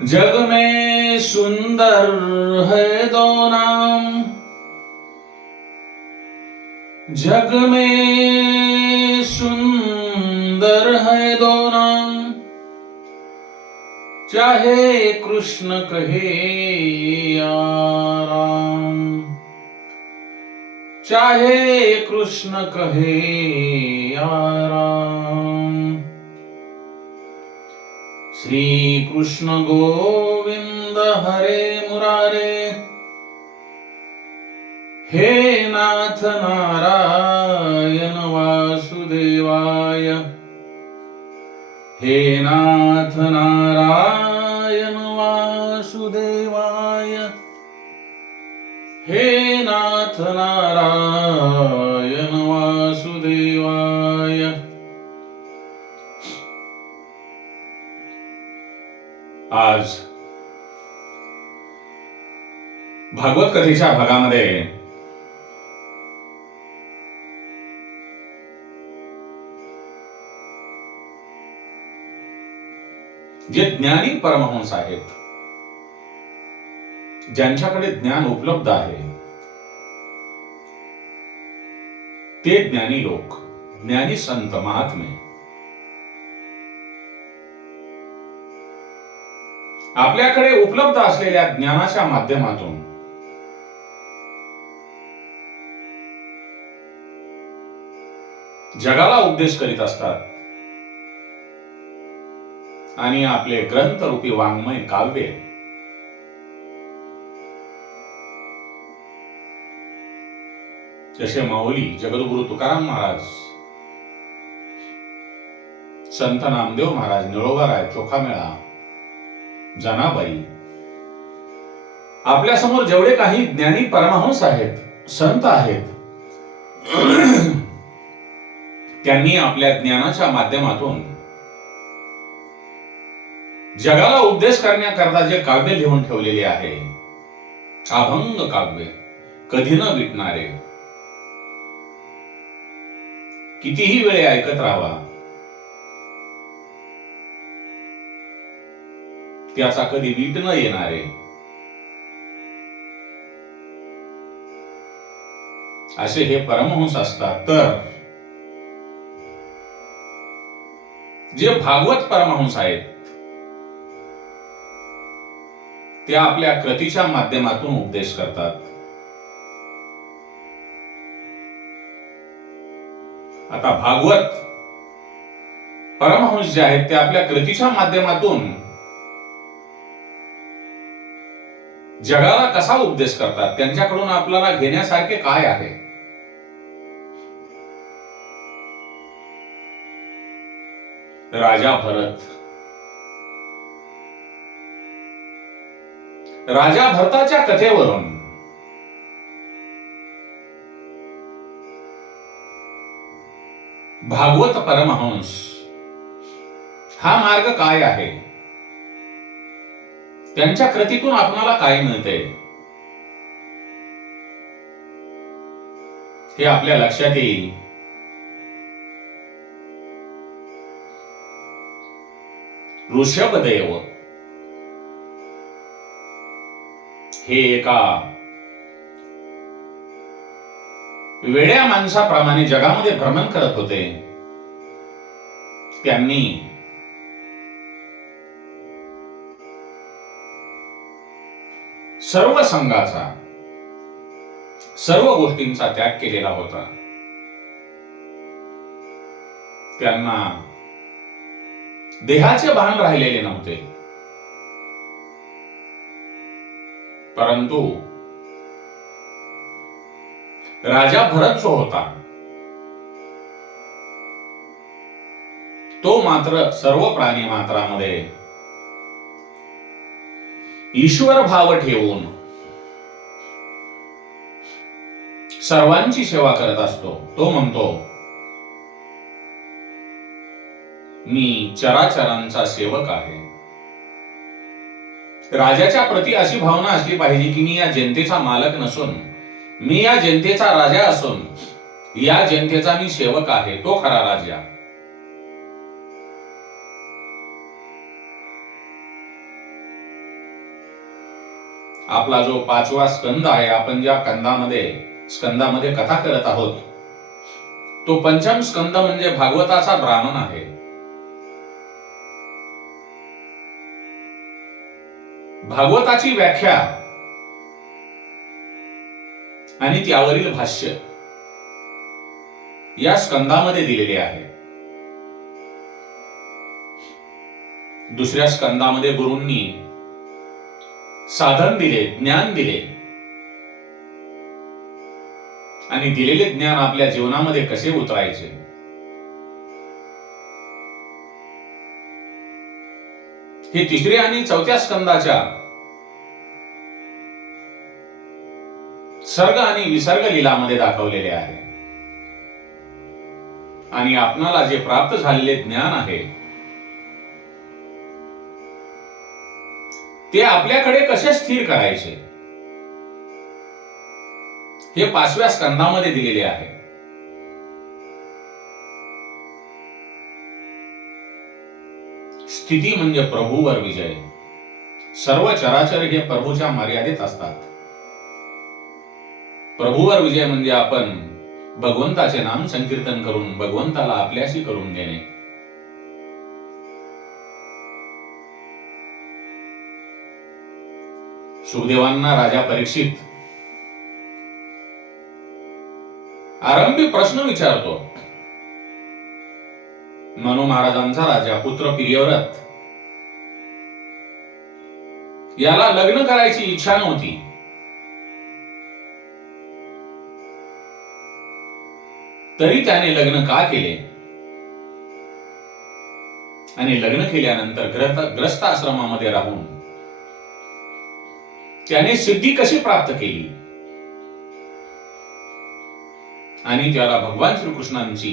जग में सुंदर है दो नाम, जग में सुंदर है दो नाम, चाहे कृष्ण कहे या राम, चाहे कृष्ण कहे या राम। श्री कृष्ण गोविंद हरे मुरारे, हे नाथ नारायण वासुदेवाय, हे नाथ नारायण वासुदेवाय, हे नाथ नारायण वासुदेवाय। आज भागवत कथेच्या भागामध्ये जे ज्ञानी परमहंस आहेत, ज्यांच्याकडे ज्ञान उपलब्ध आहे, ते ज्ञानी लोक, ज्ञानी संत महात्मे आपल्याकडे उपलब्ध असलेल्या ज्ञानाच्या माध्यमातून जगाला उपदेश करीत असतात आणि आपले ग्रंथरूपी वाङ्मय काव्य जसे माऊली जगद्गुरु तुकाराम महाराज, संत नामदेव महाराज, निळोबाराय, चोखामेळा, जनाबाई, आपल्या समोर जेवढे काही ज्ञानी परमहंस आहेत, संत आहेत, त्यांनी आपल्या ज्ञानाच्या माध्यमातून जगाला उपदेश करण्याकरता जे काव्य लिहून ठेवलेले आहे, अभंग काव्य, कधी न विटणारे, कितीही वेळे ऐकत राहावा, त्याचा कधी वीट न येणारे, असे हे परमहंस असतात. तर जे भागवत परमहंस आहेत, ते आपल्या कृतीच्या माध्यमातून उपदेश करतात. आता भागवत परमहंस जे आहेत, ते आपल्या कृतीच्या माध्यमातून जगाला कसा उपदेश करतात, त्यांच्याकडून आपल्याला घेण्यासारखे काय आहे? राजा भरत, राजा भरताच्या कथेवरून भागवत परमहंस हा मार्ग काय आहे, त्यांच्या कृतीतून आपणाला काय मिळते, हे आपल्या लक्षात येईल. ऋषभदेव हे एका वेड्या माणसाप्रमाणे जगामध्ये भ्रमण करत होते. त्यांनी सर्व संघाचा, सर्व गोष्टींचा त्याग केलेला होता. त्यांना देहाचे भान राहिलेले नव्हते, परंतु राजा भरत जो होता, तो मात्र सर्व प्राणी मात्रामध्ये ईश्वर भाव ठेवून सर्वांची सेवा करत असतो. तो म्हणतो, मी चराचरांचा सेवक आहे. राजाच्या प्रती अशी भावना असली पाहिजे की मी या जनतेचा मालक नसून, मी या जनतेचा राजा असून या जनतेचा मी सेवक आहे, तो खरा राजा. आपला जो 5वा स्कंद आहे, आपण ज्या स्कंदामध्ये कथा करत आहोत, तो पंचम स्कंद म्हणजे भागवताचा ब्राह्मण आहे. भागवताची व्याख्या आणि त्यावरील भाष्य या स्कंदामध्ये दिलेले आहे. दुसऱ्या स्कंदामध्ये गुरूंनी साधन दिले, ज्ञान दिले आणि दिलेले ज्ञान आपल्या जीवनामध्ये कसे उतरायचे. हे तिसऱ्या आणि चौथ्या स्कंदाच्या सर्ग आणि विसर्ग लीलामध्ये दाखवलेले आहे. आणि आपणाला जे प्राप्त झालेले ज्ञान आहे ते आपल्याकडे कसे स्थिर करायचे हे 5व्या स्कंदामध्ये दिलेले आहे. स्थिती म्हणजे प्रभूवर विजय. सर्व चराचर हे प्रभूच्या मर्यादेत असतात. प्रभूवर विजय म्हणजे आपण भगवंताचे नाम संकीर्तन करून भगवंताला आपल्याशी करून घेणे. सुखदेवांना राजा परीक्षित आरंभी प्रश्न विचारतो. मनु महाराजांचा राजा पुत्र प्रियव्रत, याला लग्न करायची इच्छा नव्हती, तरी त्याने लग्न का केले आणि लग्न केल्यानंतर ग्रस्त आश्रमामध्ये राहून त्याने सिद्धी कशी प्राप्त केली आणि त्याला भगवान श्रीकृष्णांची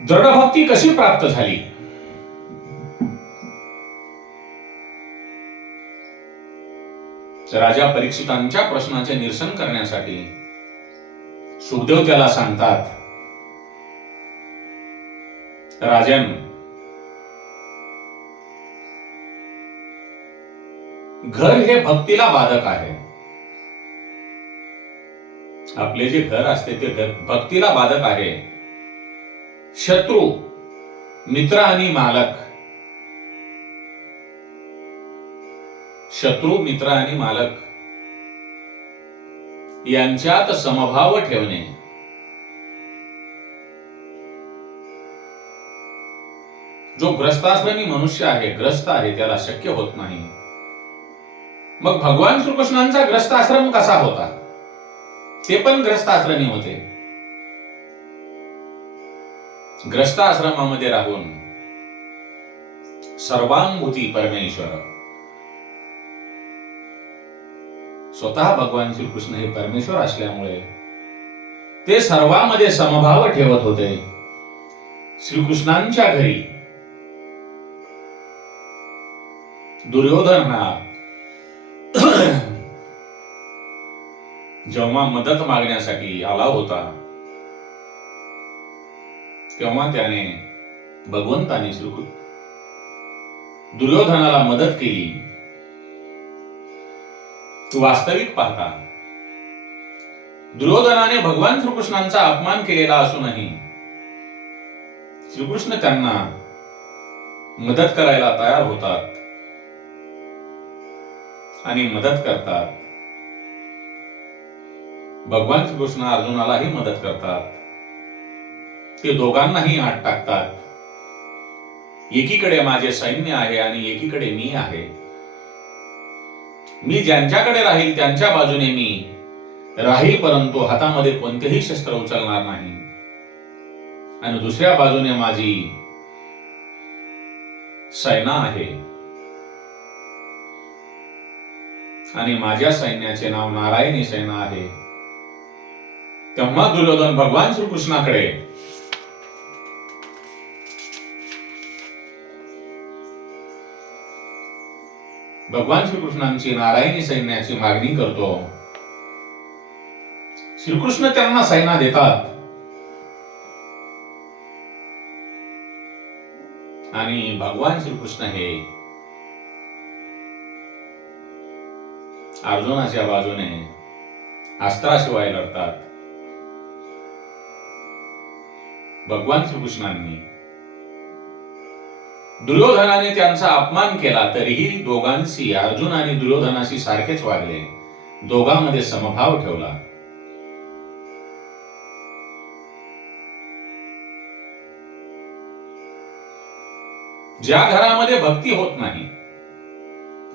दृढ भक्ती कशी प्राप्त झाली. राजा परीक्षितांच्या प्रश्नाचे निरसन करण्यासाठी सुखदेव त्याला सांगतात, राजन, घर हे भक्तीला बाधक आहे. आपले जे घर असते ते घर भक्तीला बाधक आहे. शत्रू, मित्र आणि मालक, शत्रू, मित्र आणि मालक यांच्यात समभाव ठेवणे जो ग्रस्ताश्रमी मनुष्य आहे, ग्रस्त आहे, त्याला शक्य होत नाही. मग भगवान श्रीकृष्णांचा ग्रस्त आश्रम कसा होता? ते पण ग्रस्त आश्रमी होते. ग्रस्त आश्रमामध्ये राहून सर्वांभूती परमेश्वर, स्वतः भगवान श्रीकृष्ण हे परमेश्वर असल्यामुळे ते सर्वांमध्ये समभाव ठेवत होते. श्रीकृष्णांच्या घरी दुर्योधन जेव्हा मदत मागण्यासाठी आला होता तेव्हा त्याने भगवंताने दुर्योधनाला मदत केली. वास्तविक पाहता दुर्योधनाने भगवान श्रीकृष्णांचा अपमान केलेला असूनही श्रीकृष्ण त्यांना मदत करायला तयार होतात आणि मदत करतात. भगवान श्रीकृष्ण अर्जुनालाही मदत करतात. ते दोघांनाही आत टाकतात. एकीकडे माझे सैन्य आहे आणि एकीकडे मी आहे. मी ज्यांच्याकडे राहील त्यांच्या बाजूने मी राहील, परंतु हातामध्ये कोणतेही शस्त्र उचलणार नाही. आणि दुसऱ्या बाजूने माझी सेना आहे आणि माझ्या सैन्याचे नाव नारायणी सेना आहे. तेव्हा दुर्योधन भगवान श्रीकृष्णाकडे भगवान श्रीकृष्णांची नारायणी सैन्याची मागणी करतो. श्रीकृष्ण त्यांना सेना देतात आणि भगवान श्रीकृष्ण हे अर्जुनाच्या बाजूने अस्त्राशिवाय लढतात. भगवान श्रीकृष्णांनी दुर्योधनाने त्यांचा अपमान केला तरीही दोघांशी, अर्जुन आणि दुर्योधनाशी सारखेच वागले, दोघांमध्ये समभाव ठेवला. ज्या घरामध्ये भक्ती होत नाही,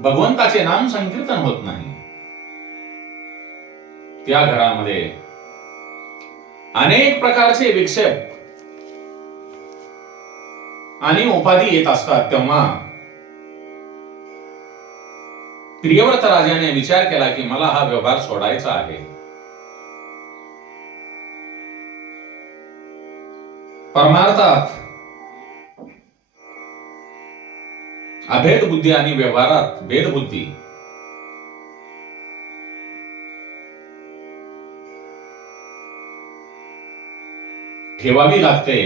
भगवंताचे नाम संकीर्तन होत नाही, त्या घरामध्ये अनेक प्रकारचे विक्षेप आणि उपाधी येत असतात. तेव्हा प्रियव्रत राजाने विचार केला की मला हा व्यवहार सोडायचा आहे. परमार्थात अभेद बुद्धी आणि व्यवहारात भेद बुद्धी ठेवावी लागते.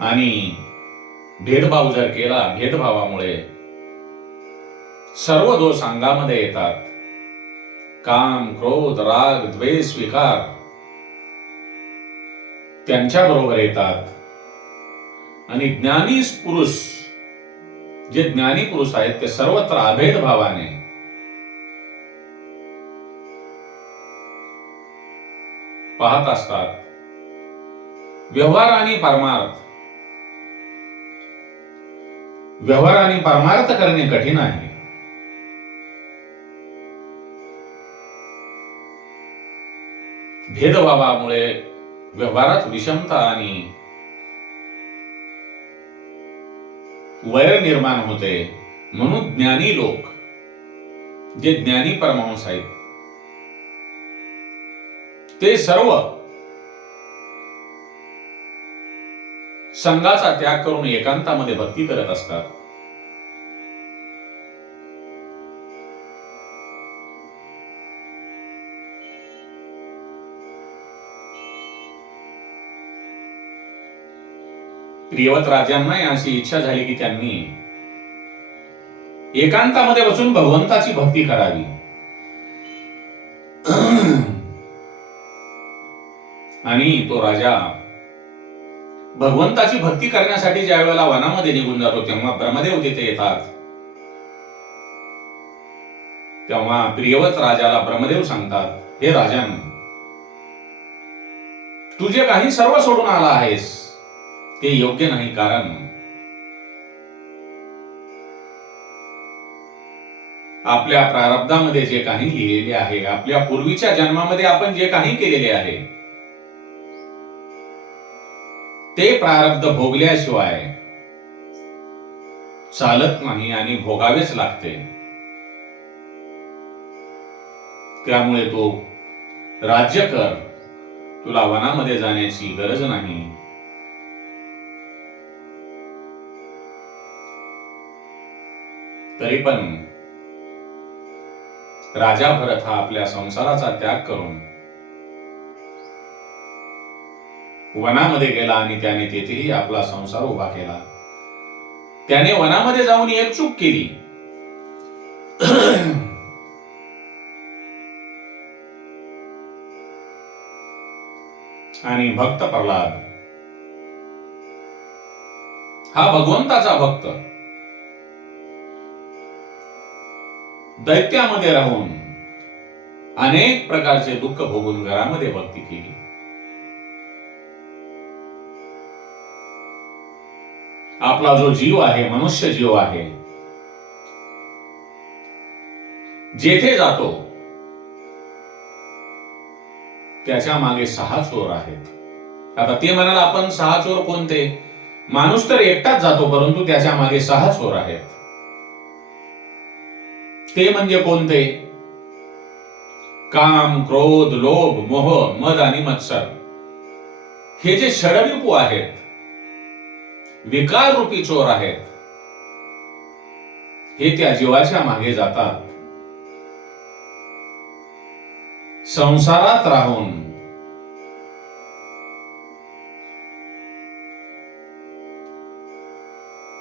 आणि भेदभाव जर केला, भेदभावामुळे सर्व दोष अंगामध्ये येतात. काम, क्रोध, राग, द्वेष, विकार त्यांच्या बरोबर येतात. आणि ज्ञानी पुरुष, जे ज्ञानी पुरुष आहेत ते सर्वत्र अभेद भावाने पाहत असतात. व्यवहार आणि परमार्थ करणे कठीण आहे. भेदभावामुळे व्यवहारात विषमता आणि वैर निर्माण होते. म्हणून ज्ञानी लोक, जे ज्ञानी परमहंस आहेत, ते सर्व संघाचा त्याग करून एकांतामध्ये भक्ती करत असतात. प्रियव्रत राजांना अशी इच्छा झाली की त्यांनी एकांतामध्ये बसून भगवंताची भक्ती करावी. आणि तो राजा भगवंताची भक्ती करण्यासाठी ज्या वेळेला वनामध्ये निघून जातो तेव्हा ब्रह्मदेव तिथे येतात. तेव्हा प्रियव्रत राजाला ब्रह्मदेव सांगतात, हे राजन, तू जे काही सर्व सोडून आला आहेस ते योग्य नाही. कारण आपल्या प्रारब्धामध्ये जे काही लिहिलेले आहे, आपल्या पूर्वीच्या जन्मामध्ये आपण जे काही केलेले आहे ते प्रारब्ध भोगल्याशिवाय चालत नाही आणि भोगावेच लागते. त्यामुळे तो राज्य कर, तुला वनामध्ये जाण्याची गरज नाही. तरी पण राजा भरत हा आपल्या संसाराचा त्याग करून वनामध्ये गेला आणि त्याने तेथेही आपला संसार उभा केला. त्याने वनामध्ये जाऊन एक चूक केली. आणि भक्त प्रल्हाद हा भगवंताचा भक्त दैत्यामध्ये राहून अनेक प्रकारचे दुःख भोगून घरामध्ये भक्ती केली. आपला जो जीव आहे, मनुष्य जीव आहे, जेथे जातो त्याच्या मागे 6 चोर आहेत. आता ते म्हणाल आपण 6 चोर कोणते? माणूस तर एकटाच जातो, परंतु त्याच्या मागे 6 चोर आहेत. ते म्हणजे कोणते? काम, क्रोध, लोभ, मोह, मद आणि मत्सर हे जे षडरिपू आहेत, विकार रूपी चोर आहेत, हे त्या जीवाच्या मागे जातात. संसारात राहून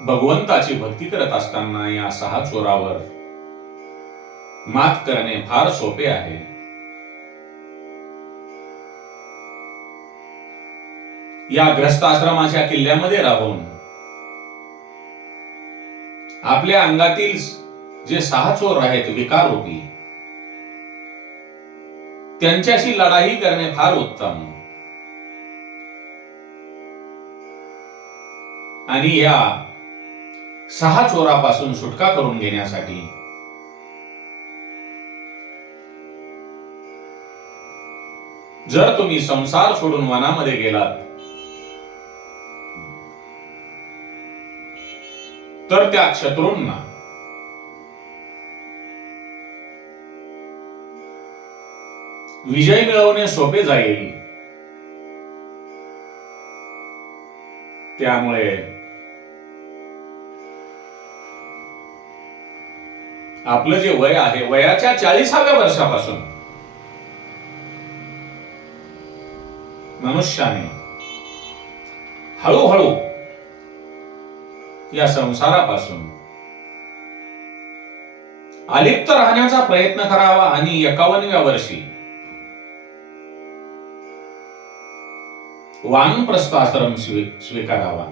भगवंताची भक्ती करत असताना या 6 चोरावर मात करणे फार सोपे आहे. या ग्रस्त आश्रमाच्या किल्ल्यामध्ये राहून आपल्या अंगातील जे 6 चोर आहेत विकाररूपी, त्यांच्याशी लढाई करणे फार उत्तम. आणि या 6 चोरापासून सुटका करून घेण्यासाठी जर तुम्ही संसार सोडून वनामध्ये गेलात तर त्या शत्रूंना विजय मिळवणे सोपे जाईल. त्यामुळे आपलं जे वय आहे, वयाच्या 40व्या वर्षापासून मनुष्याने हळूहळू या संसारापासून अलिप्त राहण्याचा प्रयत्न करावा आणि 51व्या वर्षी वानप्रस्थ आश्रम स्वीकारावा.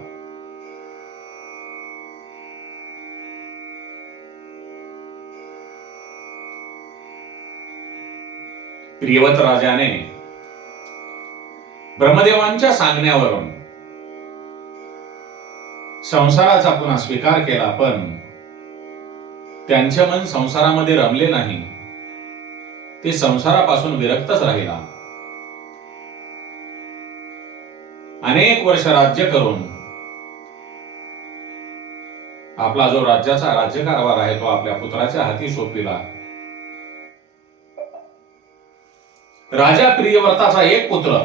प्रियवत राजाने ब्रह्मदेवांच्या सांगण्यावरून संसाराचा पुन्हा स्वीकार केला, पण त्यांचे मन संसारामध्ये रमले नाही. ते संसारापासून विरक्तच राहिला. अनेक वर्ष राज्य करून आपला जो राज्याचा राज्यकारभार आहे तो आपल्या पुत्राच्या हाती सोपविला. राजा प्रियव्रताचा एक पुत्र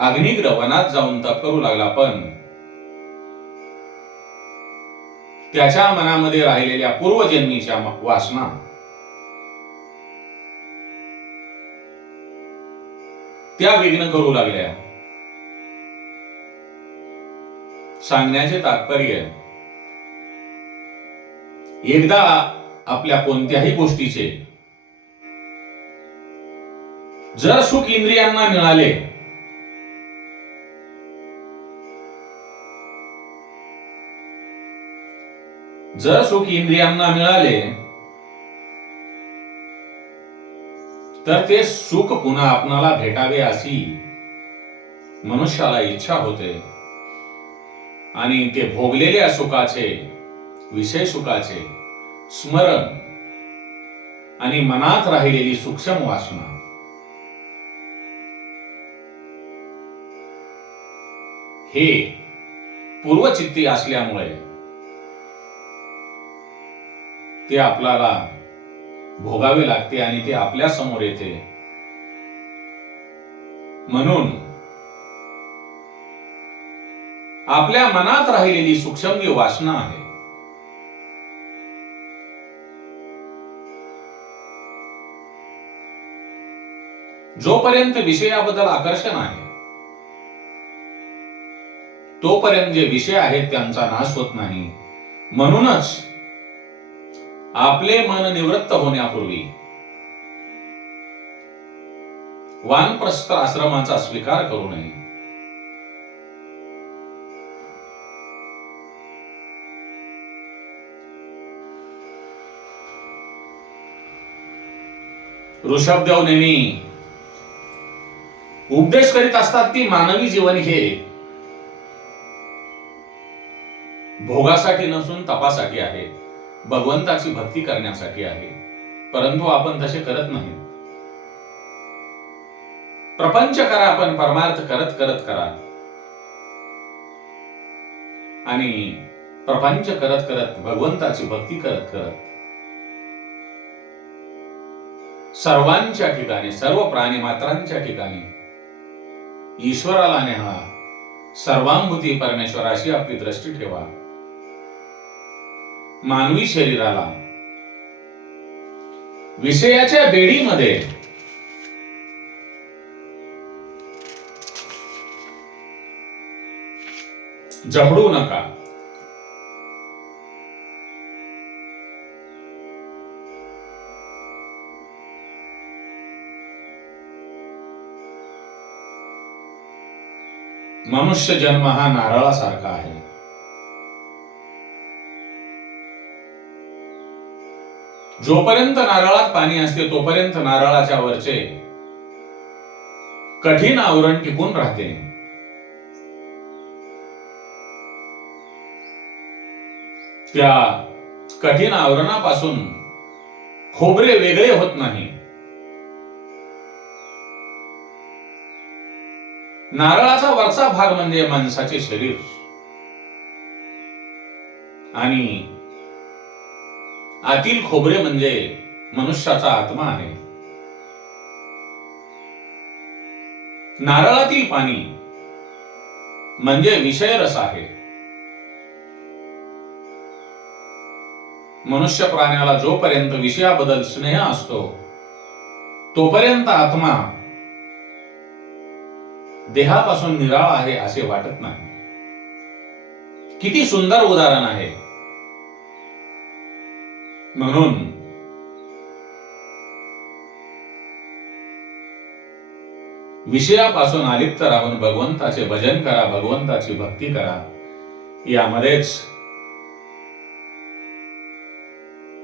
अग्निग्र वनात जाऊन तप करू लागला, पण त्याच्या मनामध्ये राहिलेल्या पूर्वजन्मीच्या वासना त्या विघ्न करू लागल्या. सांगण्याचे तात्पर्य, एकदा आपल्या कोणत्याही गोष्टीचे जर सुख इंद्रियांना मिळाले तर ते सुख पुन्हा आपणाला भेटावे अशी मनुष्याला इच्छा होते. आणि ते भोगलेल्या सुखाचे, विषय सुखाचे स्मरण आणि मनात राहिलेली सूक्ष्म वासना हे पूर्वचित्ती असल्यामुळे ते आपल्याला भोगावे लागते आणि ते आपल्या समोर येते. म्हणून आपल्या मनात राहिलेली सूक्ष्म जी वासना आहे जोपर्यंत विषयाबद्दल आकर्षण आहे तोपर्यंत जे विषय आहेत त्यांचा नाश होत नाही. म्हणूनच आपले मन निवृत्त होण्यापूर्वी वानप्रस्थ आश्रमाचा स्वीकार करू नये. ऋषभदेव नेहमी उपदेश करीत असतात की मानवी जीवन हे भोगासाठी नसून तपासाठी आहे, भगवंताची भक्ती करण्यासाठी आहे. परंतु आपण तसे करत नाही. प्रपंच करा पण परमार्थ करत करत करा. आणि प्रपंच करत करत भगवंताची भक्ती करत करत सर्वांच्या ठिकाणी, सर्व प्राणी मात्रांच्या ठिकाणी ईश्वराला नेहा, सर्वांभूती परमेश्वराशी आपली दृष्टी ठेवा. मानवी शरीराला विषयाच्या बेडीमध्ये जबडू नका. मनुष्य जन्म हा नारळासारखा आहे. जोपर्यंत नारळात पाणी असते तोपर्यंत नारळाच्या वरचे कठीण आवरण टिकून राहते. त्या कठीण आवरणापासून खोबरे वेगळे होत नाही. नारळाचा वरचा भाग म्हणजे माणसाचे शरीर आणि आतील खोबरे म्हणजे मनुष्याचा आत्मा आहे. नारळातील पाणी म्हणजे विषय रस आहे. मनुष्य प्राण्याला जोपर्यंत विषयाबद्दल स्नेह असतो तोपर्यंत आत्मा देहापासून निराळा आहे असे वाटत नाही. किती सुंदर उदाहरण आहे. म्हणून विषयापासून अलिप्त राहून भगवंताचे भजन करा, भगवंताची भक्ती करा. यामध्येच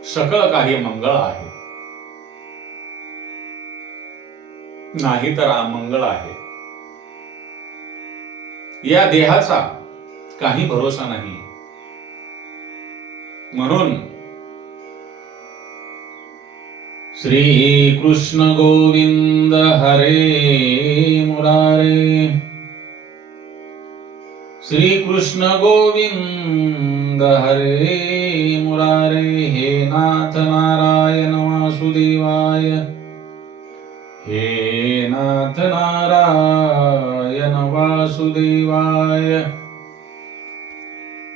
सकळ काही मंगळ आहे, नाही तर अमंगळ आहे. या देहाचा काही भरोसा नाही. म्हणून श्री कृष्ण गोविंद हरे मुरारे, श्री कृष्ण गोविंद हरे मुरारे. हे नाथ नारायण वासुदेवाय, हे नाथ नारायण वासुदेवाय.